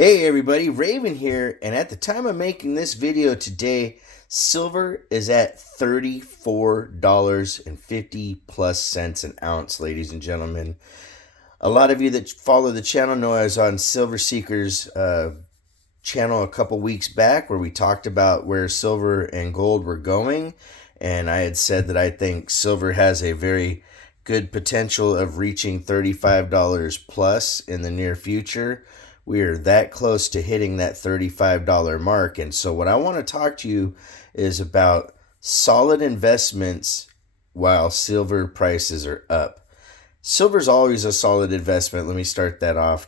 Hey everybody, Raven here, and at the time of making this video today, silver is at $34.50 plus cents an ounce, ladies and gentlemen. A lot of you that follow the channel know I was on Silver Seeker's channel a couple weeks back where we talked about where silver and gold were going, and I had said that I think silver has a very good potential of reaching $35 plus in the near future. We are that close to hitting that $35 mark. And so what I want to talk to you is about solid investments while silver prices are up. Silver's always a solid investment. Let me start that off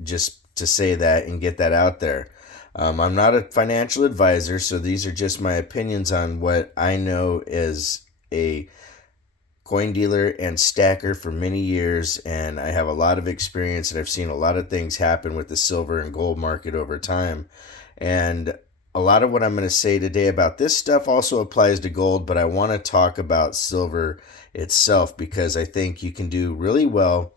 just to say that and get that out there. I'm not a financial advisor, so these are just my opinions on what I know as a coin dealer and stacker for many years, and I have a lot of experience, and I've seen a lot of things happen with the silver and gold market over time. And a lot of what I'm going to say today about this stuff also applies to gold, but I want to talk about silver itself because I think you can do really well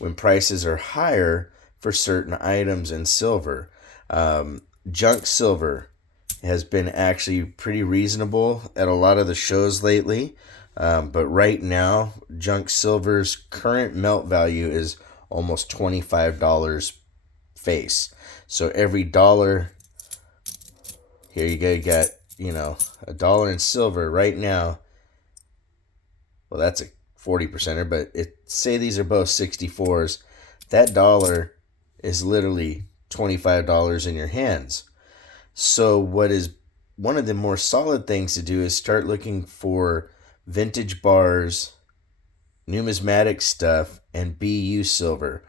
when prices are higher for certain items in silver. Junk silver has been actually pretty reasonable at a lot of the shows lately. But right now, junk silver's current melt value is almost $25 face. So every dollar, here you go, you got, a dollar in silver right now. Well, that's a 40%er, but say these are both 64s. That dollar is literally $25 in your hands. So what is one of the more solid things to do is start looking for vintage bars, numismatic stuff, and BU silver,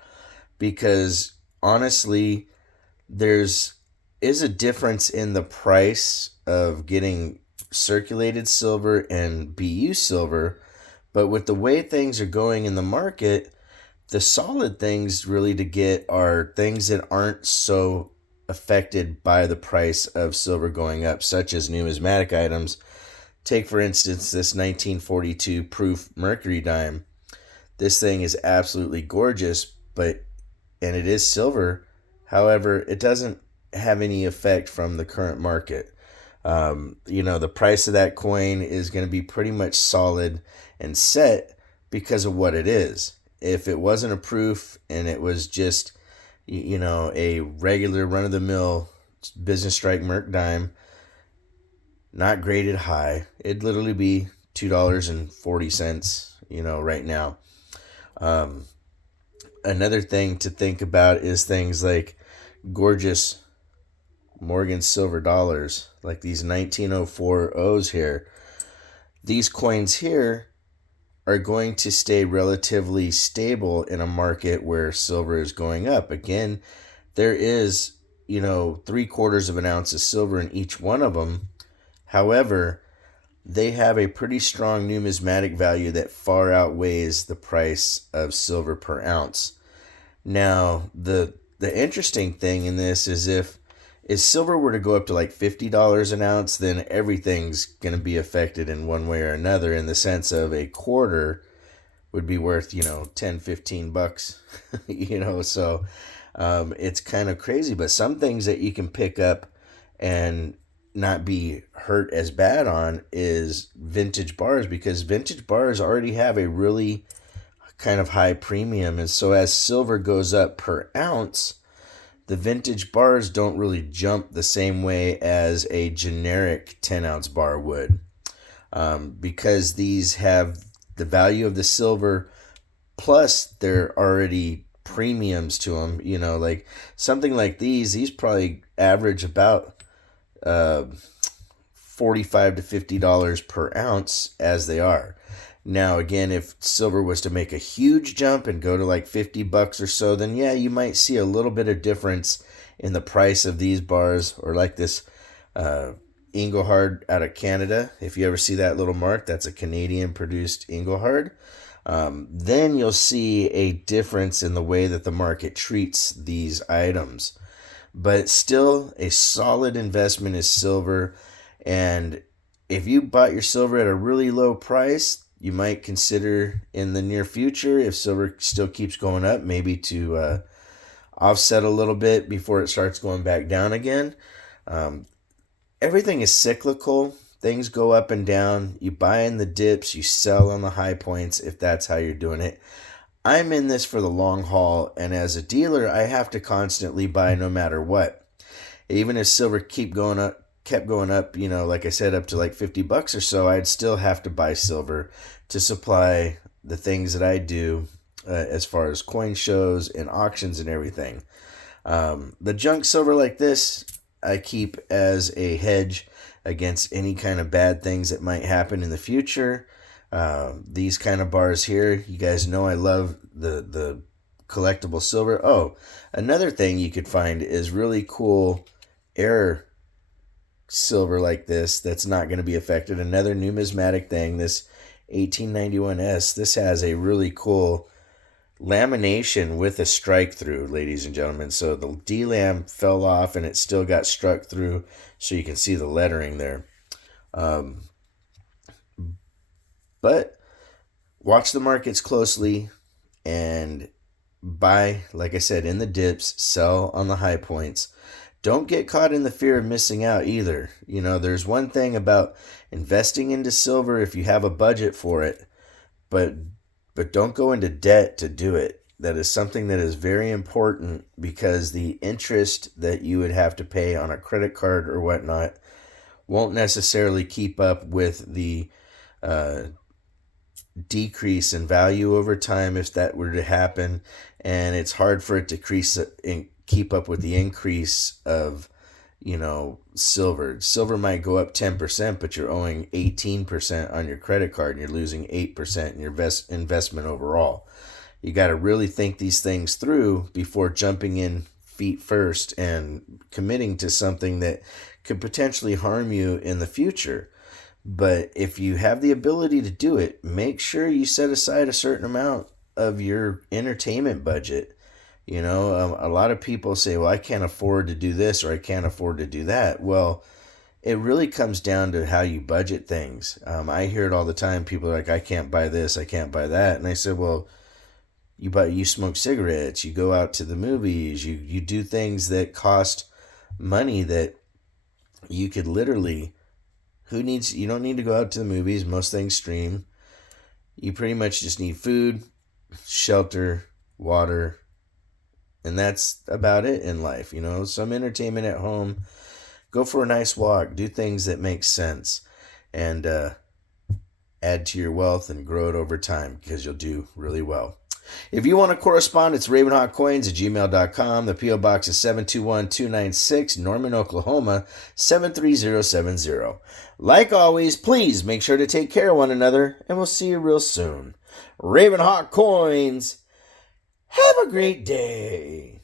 because honestly is a difference in the price of getting circulated silver and BU silver, but with the way things are going in the market, the solid things really to get are things that aren't so affected by the price of silver going up, such as numismatic items. Take, for instance, this 1942 proof mercury dime. This thing is absolutely gorgeous, and it is silver. However, it doesn't have any effect from the current market. The price of that coin is going to be pretty much solid and set because of what it is. If it wasn't a proof and it was just, a regular run-of-the-mill business strike merc dime, not graded high, it'd literally be $2.40, right now. Another thing to think about is things like gorgeous Morgan silver dollars, like these 1904 O's here. These coins here are going to stay relatively stable in a market where silver is going up. Again, there is, 3/4 of an ounce of silver in each one of them. However, they have a pretty strong numismatic value that far outweighs the price of silver per ounce. Now, the interesting thing in this is if silver were to go up to like $50 an ounce, then everything's going to be affected in one way or another, in the sense of a quarter would be worth, $10-15, so it's kind of crazy. But some things that you can pick up and not be hurt as bad on is vintage bars, because vintage bars already have a really kind of high premium. And so as silver goes up per ounce, the vintage bars don't really jump the same way as a generic 10-ounce bar would, because these have the value of the silver, plus they're already premiums to them. Like something like these probably average about $45 to $50 per ounce as they are. Now, again, if silver was to make a huge jump and go to like $50 or so, then yeah, you might see a little bit of difference in the price of these bars, or like this Engelhard out of Canada. If you ever see that little mark, that's a Canadian produced Engelhard. Then you'll see a difference in the way that the market treats these items. But still, a solid investment is silver. And if you bought your silver at a really low price, you might consider in the near future, if silver still keeps going up, maybe to offset a little bit before it starts going back down again. Um, Everything is cyclical. Things go up and down. You buy in the dips, you sell on the high points if that's how you're doing it. I'm in this for the long haul, and as a dealer, I have to constantly buy no matter what. Even if silver kept going up, like I said, up to like $50 or so, I'd still have to buy silver to supply the things that I do as far as coin shows and auctions and everything. The junk silver like this, I keep as a hedge against any kind of bad things that might happen in the future. These kind of bars here, you guys know I love the collectible silver. Oh, another thing you could find is really cool air silver like this that's not going to be affected. Another numismatic thing, this 1891S, this has a really cool lamination with a strike through, ladies and gentlemen. So the D-lam fell off and it still got struck through, so you can see the lettering there. But watch the markets closely and buy, like I said, in the dips, sell on the high points. Don't get caught in the fear of missing out either. There's one thing about investing into silver if you have a budget for it, but don't go into debt to do it. That is something that is very important, because the interest that you would have to pay on a credit card or whatnot won't necessarily keep up with the decrease in value over time if that were to happen, and it's hard for it to keep up with the increase of silver might go up 10%, but you're owing 18% on your credit card and you're losing 8% in your investment overall. You got to really think these things through before jumping in feet first and committing to something that could potentially harm you in the future. But if you have the ability to do it, make sure you set aside a certain amount of your entertainment budget. A lot of people say, well, I can't afford to do this or I can't afford to do that. Well, it really comes down to how you budget things. I hear it all the time. People are like, I can't buy this, I can't buy that. And I said, well, you smoke cigarettes, you go out to the movies, you do things that cost money that you could literally, you don't need to go out to the movies. Most things stream. You pretty much just need food, shelter, water, and that's about it in life. Some entertainment at home. Go for a nice walk. Do things that make sense, and add to your wealth and grow it over time, because you'll do really well. If you want to correspond, it's ravenhawkcoins@gmail.com. The P.O. Box is 721-296, Norman, Oklahoma, 73070. Like always, please make sure to take care of one another, and we'll see you real soon. Ravenhawk Coins, have a great day.